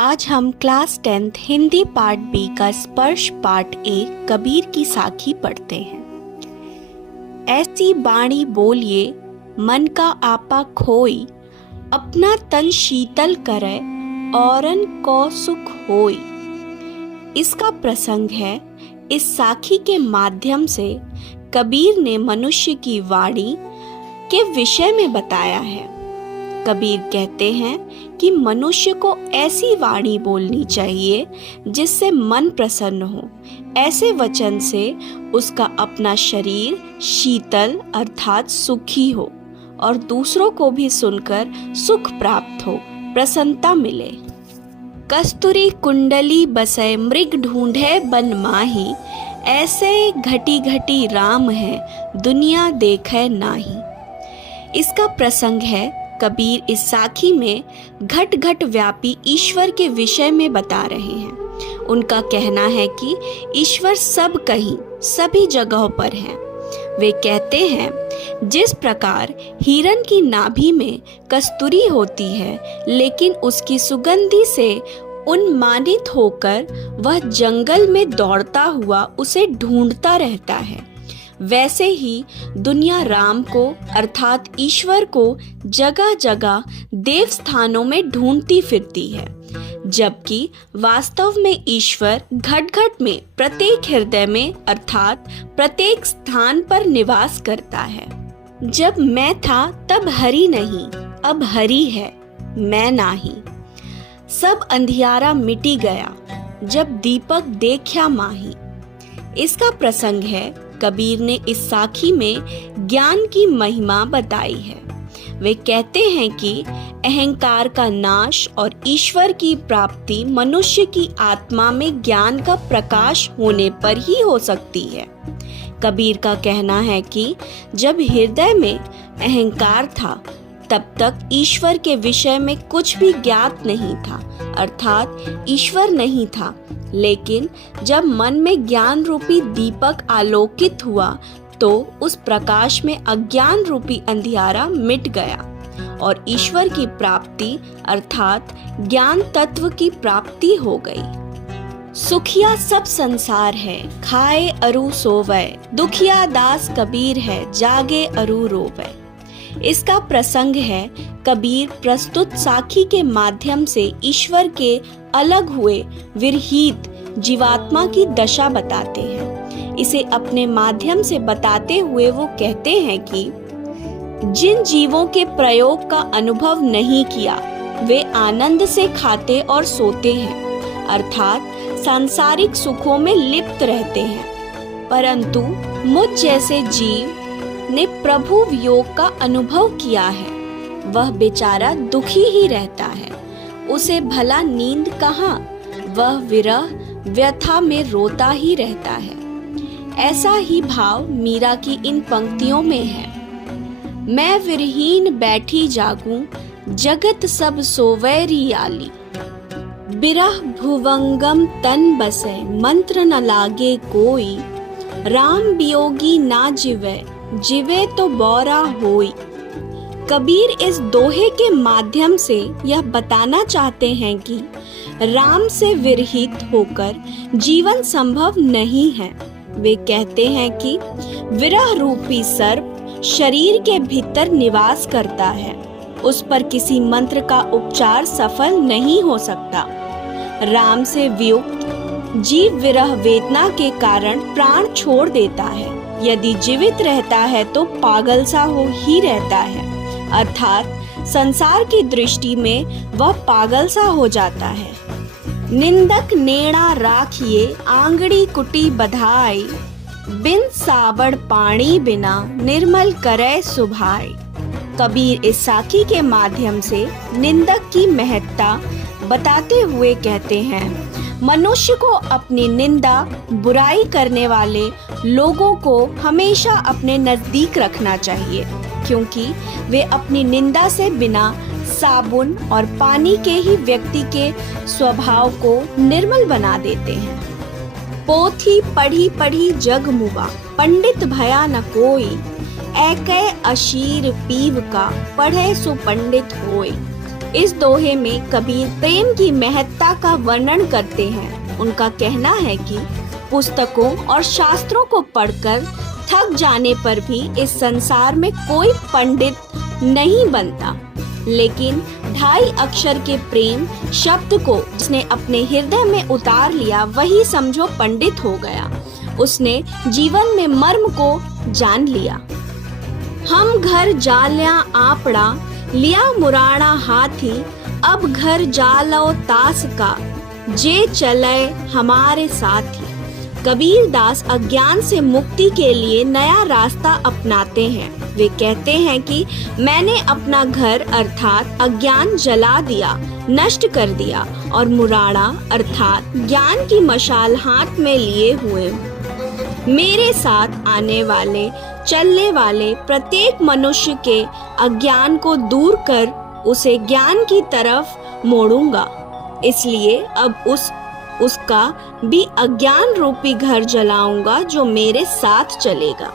आज हम class 10th Hindi part B का स्पर्श पार्ट ए कबीर की साखी पढ़ते हैं। ऐसी बाणी बोलिए मन का आपा खोई, अपना तन शीतल करे औरन को सुख होई। इसका प्रसंग है, इस साखी के माध्यम से कबीर ने मनुष्य की वाणी के विषय में बताया है। कबीर कहते हैं कि मनुष्य को ऐसी वाणी बोलनी चाहिए जिससे मन प्रसन्न हो। ऐसे वचन से उसका अपना शरीर शीतल अर्थात सुखी हो और दूसरों को भी सुनकर सुख प्राप्त हो, प्रसन्नता मिले। कस्तूरी कुंडली बसे मृग ढूंढे बन माही, ऐसे घटी घटी राम है दुनिया देखे नाही। इसका प्रसंग है, कबीर इस साखी में घट घट व्यापी ईश्वर के विषय में बता रहे हैं। उनका कहना है कि ईश्वर सब कहीं सभी जगहों पर हैं। वे कहते हैं, जिस प्रकार हिरन की नाभि में कस्तूरी होती है लेकिन उसकी सुगंधि से उन्मादित होकर वह जंगल में दौड़ता हुआ उसे ढूंढता रहता है, वैसे ही दुनिया राम को अर्थात ईश्वर को जगह जगह देव स्थानों में ढूंढती फिरती है, जबकि वास्तव में ईश्वर घट घट में प्रत्येक हृदय में अर्थात प्रत्येक स्थान पर निवास करता है। जब मैं था तब हरि नहीं, अब हरि है मैं नाही। सब अंधियारा मिटी गया, जब दीपक देखा माही। इसका प्रसंग है, कबीर ने इस साखी में ज्ञान की महिमा बताई है। वे कहते हैं कि अहंकार का नाश और ईश्वर की प्राप्ति मनुष्य की आत्मा में ज्ञान का प्रकाश होने पर ही हो सकती है। कबीर का कहना है कि जब हृदय में अहंकार था तब तक ईश्वर के विषय में कुछ भी ज्ञात नहीं था, अर्थात ईश्वर नहीं था। लेकिन जब मन में ज्ञान रूपी दीपक आलोकित हुआ तो उस प्रकाश में अज्ञान रूपी अंधियारा मिट गया और ईश्वर की प्राप्ति अर्थात ज्ञान तत्व की प्राप्ति हो गई। सुखिया सब संसार है, खाए अरु सोवे, दुखिया दास कबीर है, जागे अरु रोवे। इसका प्रसंग है, कबीर प्रस्तुत साखी के माध्यम से ईश्वर के अलग हुए विरहित जीवात्मा की दशा बताते हैं। इसे अपने माध्यम से बताते हुए वो कहते हैं कि जिन जीवों के प्रयोग का अनुभव नहीं किया वे आनंद से खाते और सोते हैं, अर्थात सांसारिक सुखों में लिप्त रहते हैं, परंतु मुझ जैसे जीव ने प्रभु वियोग का अनुभव किया है, वह बेचारा दुखी ही रहता है। उसे भला नींद कहाँ, वह विरह व्यथा में रोता ही रहता है। ऐसा ही भाव मीरा की इन पंक्तियों में है। मैं विरहीन बैठी जागूं, जगत सब सोवैरी आली, बिरह भुवंगम तन बसे, मंत्र न लागे कोई, राम वियोगी ना जिवे, जिवे तो बौरा होई। कबीर इस दोहे के माध्यम से यह बताना चाहते हैं कि राम से विरहित होकर जीवन संभव नहीं है। वे कहते हैं कि विरह रूपी सर्प शरीर के भीतर निवास करता है, उस पर किसी मंत्र का उपचार सफल नहीं हो सकता। राम से वियुक्त जीव विरह वेदना के कारण प्राण छोड़ देता है। यदि जीवित रहता है तो पागल सा हो ही रहता है, अर्थात संसार की दृष्टि में वह पागल सा हो जाता है। निंदक नेड़ा राखिए आंगड़ी कुटी बधाई, बिन साबड़ पानी बिना निर्मल करे सुभाई। कबीर इस साखी के माध्यम से निंदक की महत्ता बताते हुए कहते हैं, मनुष्य को अपनी निंदा बुराई करने वाले लोगों को हमेशा अपने नजदीक रखना चाहिए, क्योंकि वे अपनी निंदा से बिना साबुन और पानी के ही व्यक्ति के स्वभाव को निर्मल बना देते हैं। पोथी पढ़ी पढ़ी जग मुआ, पंडित भया न कोई, ऐके अशीर पीव का, पढ़े सो पंडित होय। इस दोहे में कबीर प्रेम की महत्ता का वर्णन करते हैं। उनका कहना है कि पुस्तकों और शास्त्रों को पढ़कर थक जाने पर भी इस संसार में कोई पंडित नहीं बनता, लेकिन 2.5 अक्षर के प्रेम शब्द को जिसने अपने हृदय में उतार लिया वही समझो पंडित हो गया। उसने जीवन में मर्म को जान लिया। हम घर जाल्या आपड़ा लिया मुराड़ा हाथी, अब घर जालो तास का जे चले हमारे साथी। कबीर दास अज्ञान से मुक्ति के लिए नया रास्ता अपनाते हैं। वे कहते हैं कि मैंने अपना घर अर्थात अज्ञान जला दिया, नष्ट कर दिया और मुराड़ा अर्थात ज्ञान की मशाल हाथ में लिए हुए हूँ। मेरे साथ आने वाले चलने वाले प्रत्येक मनुष्य के अज्ञान को दूर कर उसे ज्ञान की तरफ मोड़ूंगा। इसलिए अब उसका भी अज्ञान रूपी घर जलाऊंगा जो मेरे साथ चलेगा।